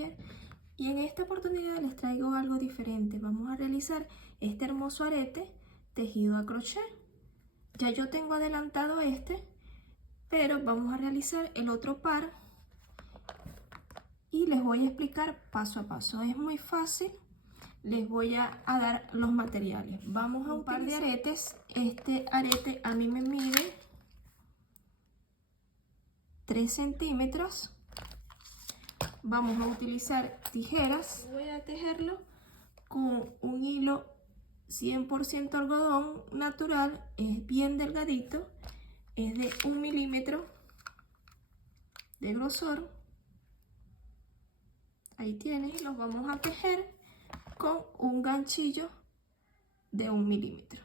taller y en esta oportunidad les traigo algo diferente. Vamos a realizar este hermoso arete tejido a crochet. Ya yo tengo adelantado este, pero vamos a realizar el otro par y les voy a explicar paso a paso. Es muy fácil. Les voy a dar los materiales. Vamos a un par de aretes. Este arete a mí me mide 3 centímetros. Vamos a utilizar tijeras. Voy a tejerlo con un hilo 100% algodón natural. Es bien delgadito. Es de 1 milímetro de grosor. Ahí tiene. Y los vamos a tejer con un ganchillo de 1 milímetro.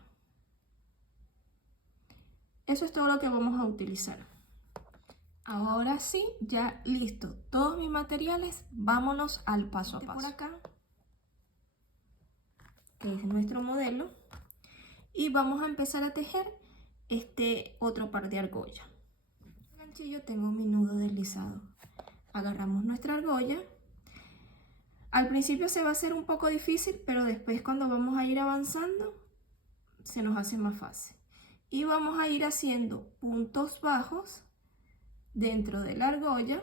Eso es todo lo que vamos a utilizar. Ahora sí, ya listo todos mis materiales, vámonos al paso a paso. Por acá, que es nuestro modelo, y vamos a empezar a tejer este otro par de argolla. En el ganchillo tengo mi nudo deslizado. Agarramos nuestra argolla. Al principio se va a hacer un poco difícil, pero después cuando vamos a ir avanzando se nos hace más fácil. Y vamos a ir haciendo puntos bajos dentro de la argolla.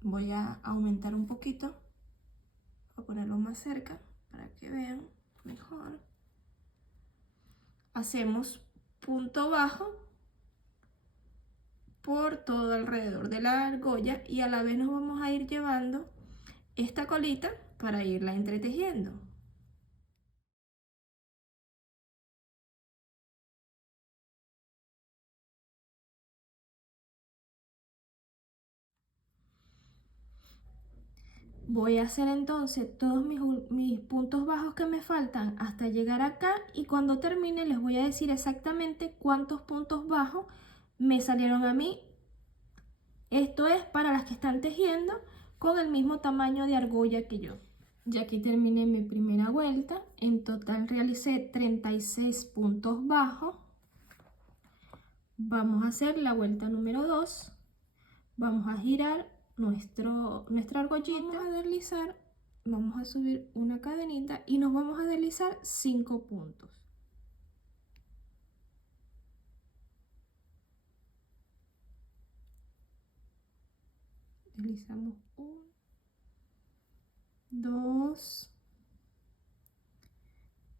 Voy a aumentar un poquito, voy a ponerlo más cerca para que vean mejor. Hacemos punto bajo por todo alrededor de la argolla y a la vez nos vamos a ir llevando esta colita para irla entretejiendo. Voy a hacer entonces todos mis puntos bajos que me faltan hasta llegar acá, y cuando termine les voy a decir exactamente cuántos puntos bajos me salieron a mí. Esto es para las que están tejiendo con el mismo tamaño de argolla que yo. Ya aquí terminé mi primera vuelta. En total realicé 36 puntos bajos. Vamos a hacer la vuelta número 2. Vamos a girar nuestra argollita. Vamos a deslizar, vamos a subir una cadenita y nos vamos a deslizar 5 puntos. Deslizamos 1, 2,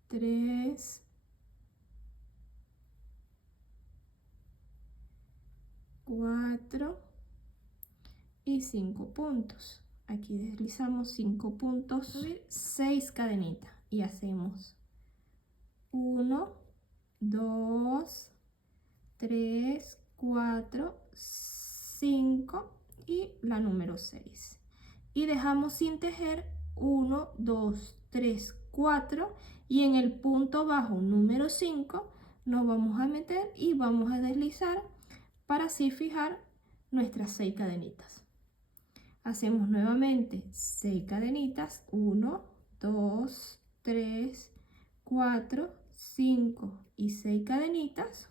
3, 4 y 5 puntos. Aquí deslizamos 5 puntos, subir 6 cadenitas y hacemos 1, 2, 3, 4, 5 y la número 6. Y dejamos sin tejer 1, 2, 3, 4 y en el punto bajo número 5 nos vamos a meter y vamos a deslizar para así fijar nuestras 6 cadenitas. Hacemos nuevamente 6 cadenitas, 1, 2, 3, 4, 5 y 6 cadenitas.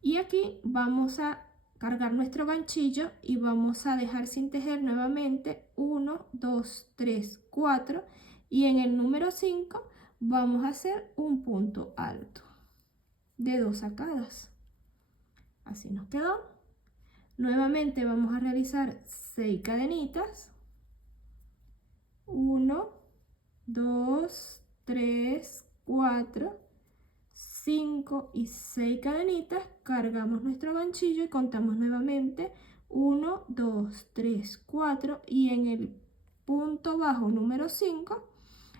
Y aquí vamos a cargar nuestro ganchillo y vamos a dejar sin tejer nuevamente 1, 2, 3, 4 y en el número 5 vamos a hacer un punto alto de 2 sacadas. Así nos quedó. Nuevamente vamos a realizar 6 cadenitas. 1, 2, 3, 4, 5 y 6 cadenitas. Cargamos nuestro ganchillo y contamos nuevamente 1, 2, 3, 4 y en el punto bajo número 5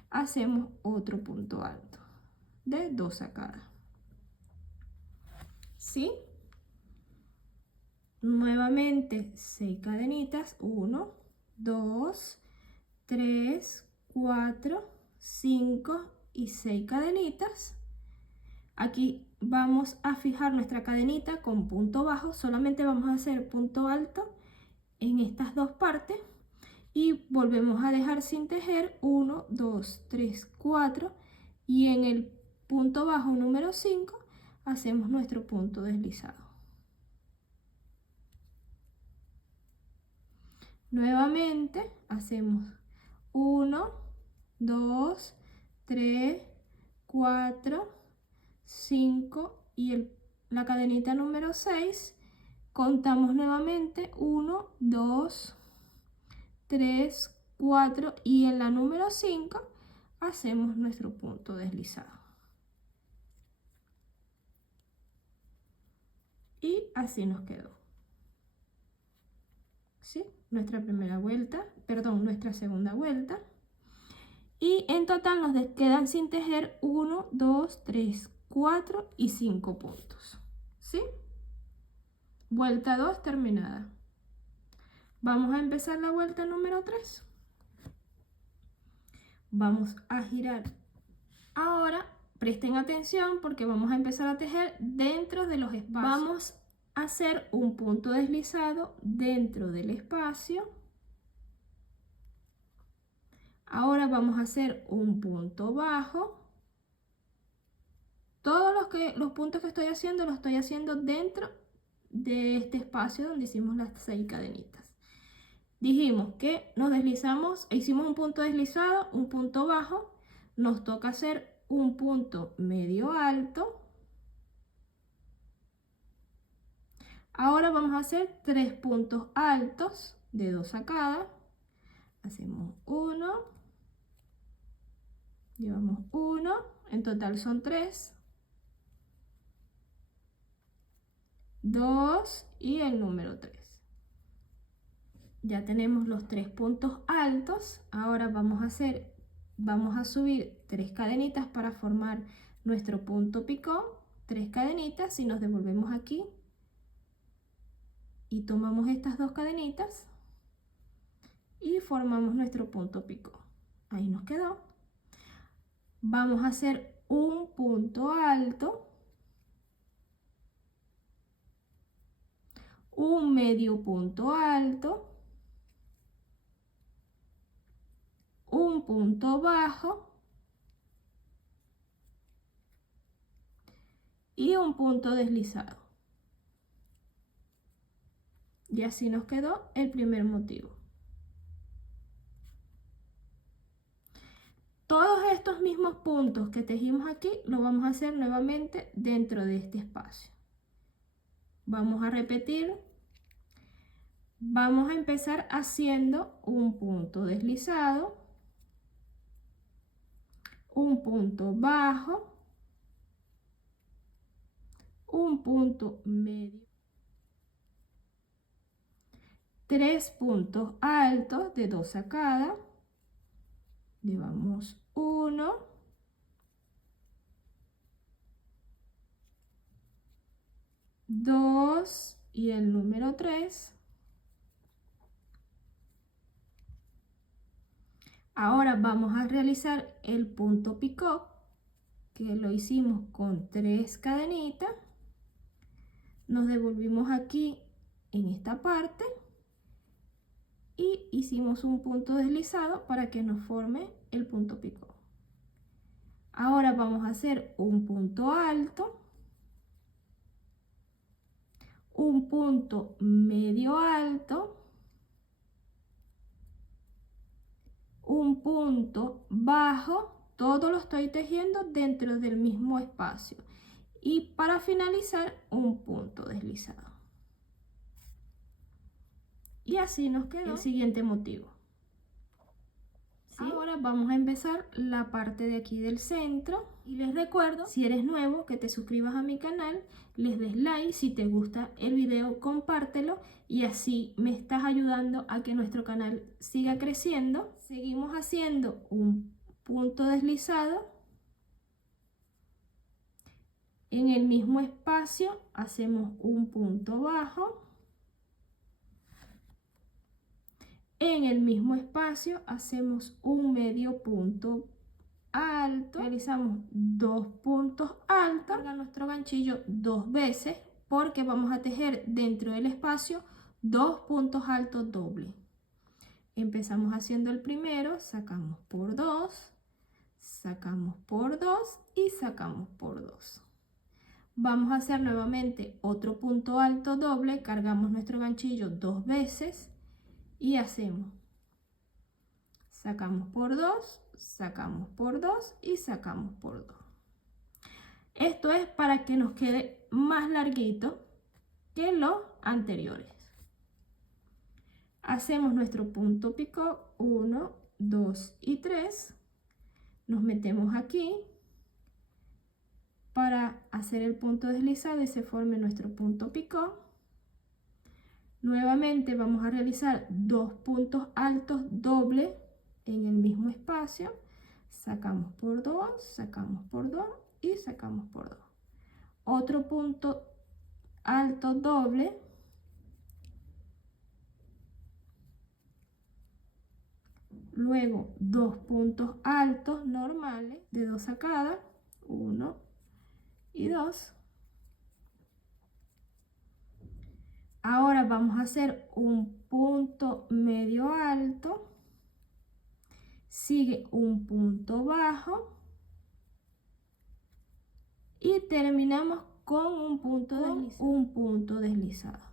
hacemos otro punto alto de 2 sacadas. ¿Sí? Nuevamente 6 cadenitas, 1, 2, 3, 4, 5 y 6 cadenitas. Aquí vamos a fijar nuestra cadenita con punto bajo, solamente vamos a hacer punto alto en estas dos partes y volvemos a dejar sin tejer 1, 2, 3, 4 y en el punto bajo número 5 hacemos nuestro punto deslizado. Nuevamente hacemos 1, 2, 3, 4, 5 y la cadenita número 6. Contamos nuevamente 1, 2, 3, 4 y en la número 5 hacemos nuestro punto deslizado. Y así nos quedó. ¿Sí? Nuestra primera vuelta, perdón, nuestra segunda vuelta. Y en total nos quedan sin tejer 1, 2, 3, 4 y 5 puntos. ¿Sí? Vuelta 2 terminada. Vamos a empezar la vuelta número 3. Vamos a girar. Ahora presten atención porque vamos a empezar a tejer dentro de los espacios. Vamos a hacer un punto deslizado dentro del espacio. Ahora vamos a hacer un punto bajo. Todos los puntos que estoy haciendo los estoy haciendo dentro de este espacio donde hicimos las 6 cadenitas. Dijimos que nos deslizamos, hicimos un punto deslizado, un punto bajo, nos toca hacer un punto medio alto. Ahora vamos a hacer 3 puntos altos de 2 a cada. Hacemos 1, llevamos 1, en total son 3, 2 y el número 3. Ya tenemos los 3 puntos altos. Ahora vamos a subir 3 cadenitas para formar nuestro punto picó. 3 cadenitas y nos devolvemos aquí y tomamos estas 2 cadenitas y formamos nuestro punto picó. Ahí nos quedó. Vamos a hacer un punto alto, un medio punto alto, un punto bajo y un punto deslizado. Y así nos quedó el primer motivo. Todos estos mismos puntos que tejimos aquí lo vamos a hacer nuevamente dentro de este espacio. Vamos a repetir. Vamos a empezar haciendo un punto deslizado, un punto bajo, un punto medio, 3 puntos altos de 2 a cada. Llevamos 1, 2 y el número 3. Ahora vamos a realizar el punto picot, que lo hicimos con 3 cadenitas. Nos devolvimos aquí en esta parte y hicimos un punto deslizado para que nos forme el punto picot. Ahora vamos a hacer un punto alto, un punto medio alto, un punto bajo. Todo lo estoy tejiendo dentro del mismo espacio y para finalizar un punto deslizado. Y así nos quedó el siguiente motivo. ¿Sí? Ahora vamos a empezar la parte de aquí del centro y les recuerdo, si eres nuevo, que te suscribas a mi canal, les des like, si te gusta el video compártelo y así me estás ayudando a que nuestro canal siga creciendo. Seguimos haciendo un punto deslizado. En el mismo espacio hacemos un punto bajo. En el mismo espacio hacemos un medio punto alto. Realizamos 2 puntos altos. Carga nuestro ganchillo 2 veces porque vamos a tejer dentro del espacio 2 puntos altos dobles. Empezamos haciendo el primero, sacamos por 2, sacamos por 2 y sacamos por 2. Vamos a hacer nuevamente otro punto alto doble, cargamos nuestro ganchillo 2 veces y hacemos, sacamos por 2, sacamos por 2 y sacamos por 2. Esto es para que nos quede más larguito que los anteriores. Hacemos nuestro punto picot, 1, 2 y 3. Nos metemos aquí para hacer el punto deslizado y se forme nuestro punto picot. Nuevamente vamos a realizar 2 puntos altos dobles en el mismo espacio. Sacamos por 2, sacamos por 2 y sacamos por 2. Otro punto alto doble. Luego 2 puntos altos normales de 2 sacadas, 1 y 2. Ahora vamos a hacer un punto medio alto, sigue un punto bajo y terminamos con un punto deslizado.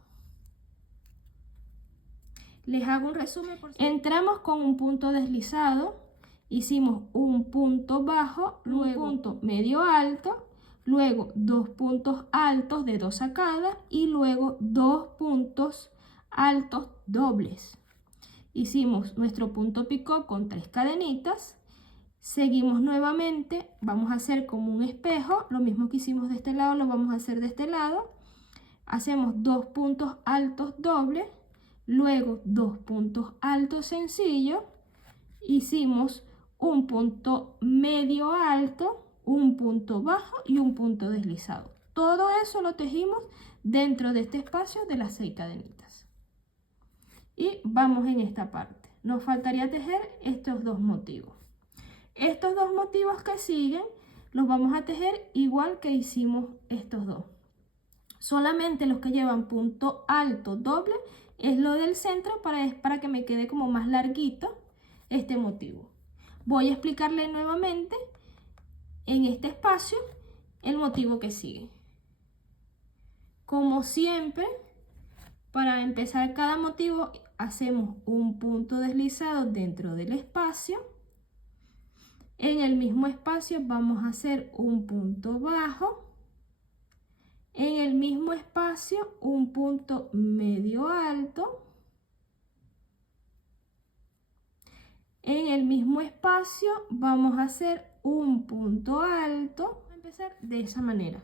Les hago un resumen. Entramos con un punto deslizado, hicimos un punto bajo, luego un punto medio alto, luego 2 puntos altos de 2 sacadas y luego 2 puntos altos dobles. Hicimos nuestro punto picot con 3 cadenitas. Seguimos nuevamente, vamos a hacer como un espejo, lo mismo que hicimos de este lado lo vamos a hacer de este lado. Hacemos 2 puntos altos dobles, luego 2 puntos altos sencillos, hicimos un punto medio alto, un punto bajo y un punto deslizado. Todo eso lo tejimos dentro de este espacio de las 6 cadenitas. Y vamos en esta parte. Nos faltaría tejer estos dos motivos. Estos dos motivos que siguen los vamos a tejer igual que hicimos estos dos. Solamente los que llevan punto alto doble es lo del centro para que me quede como más larguito este motivo. Voy a explicarle nuevamente en este espacio el motivo que sigue. Como siempre, para empezar cada motivo hacemos un punto deslizado dentro del espacio. En el mismo espacio vamos a hacer un punto bajo. En el mismo espacio un punto medio alto. En el mismo espacio vamos a hacer un punto alto. Vamos a empezar de esa manera.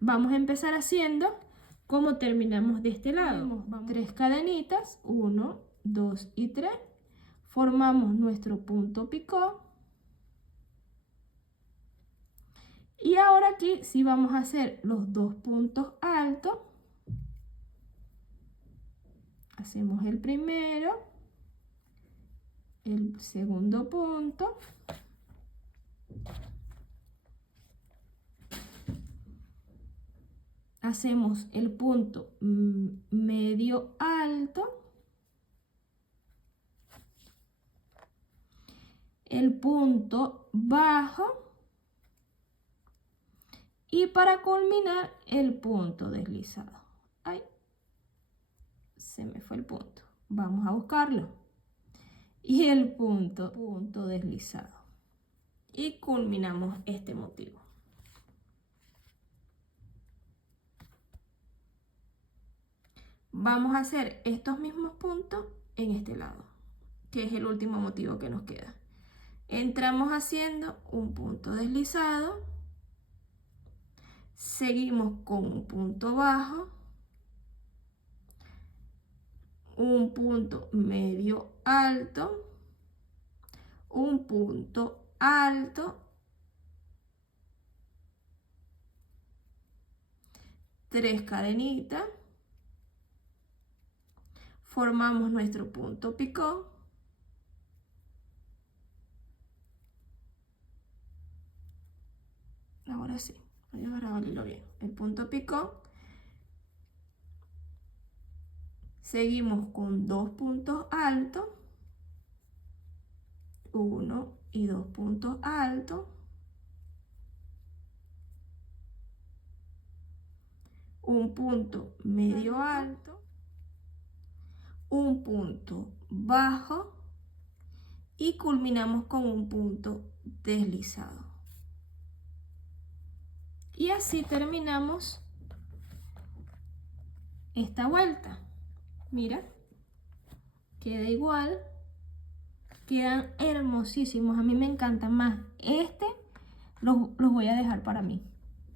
Vamos a empezar haciendo como terminamos de este lado. 3 cadenitas, 1, 2 y 3. Formamos nuestro punto picot. Y ahora aquí sí vamos a hacer los 2 puntos altos. Hacemos el primero, el segundo punto. Hacemos el punto medio alto. El punto bajo. Y para culminar, el punto deslizado. Ay, se me fue el punto. Vamos a buscarlo. Y el punto deslizado. Y culminamos este motivo. Vamos a hacer estos mismos puntos en este lado, que es el último motivo que nos queda. Entramos haciendo un punto deslizado. Seguimos con un punto bajo, un punto medio alto, un punto alto, 3 cadenitas, formamos nuestro punto picot. Ahora sí. Voy a agarrar el hilo bien. El punto picot. Seguimos con 2 puntos altos. 1 y 2 puntos altos. Un punto medio alto. un punto bajo y culminamos con un punto deslizado. Y así terminamos esta vuelta. Mira, queda igual, quedan hermosísimos. A mí me encantan más. Los voy a dejar para mí.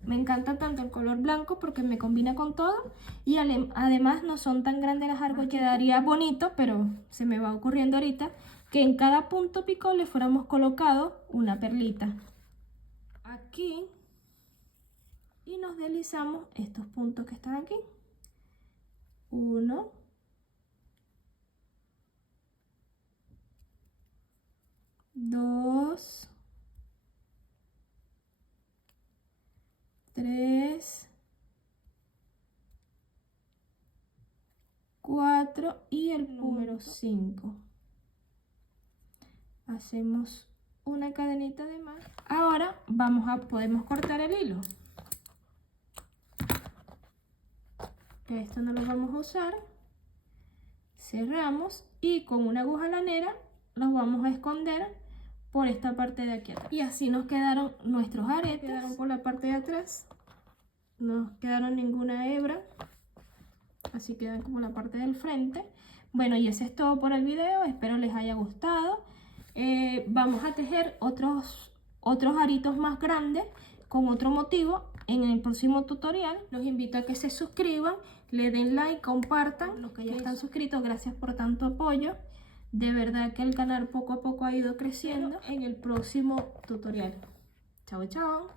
Me encanta tanto el color blanco porque me combina con todo y además no son tan grandes las argollas. Quedaría bonito, pero se me va ocurriendo ahorita que en cada punto picot le fuéramos colocado una perlita. Aquí. Y nos deslizamos estos puntos que están aquí. 1, 2, 3, 4 y el número 5. Hacemos una cadenita de más. Ahora podemos cortar el hilo. Esto no lo vamos a usar. Cerramos y con una aguja lanera los vamos a esconder por esta parte de aquí atrás. Y así nos quedaron nuestros aretes. Quedaron por la parte de atrás. No quedaron ninguna hebra. Así quedan como la parte del frente. Bueno, y ese es todo por el video. Espero les haya gustado. Vamos a tejer otros aritos más grandes con otro motivo en el próximo tutorial. Los invito a que se suscriban, le den like, compartan. Los que ya están suscritos, gracias por tanto apoyo. De verdad que el canal poco a poco ha ido creciendo. En el próximo tutorial. Chao, chao.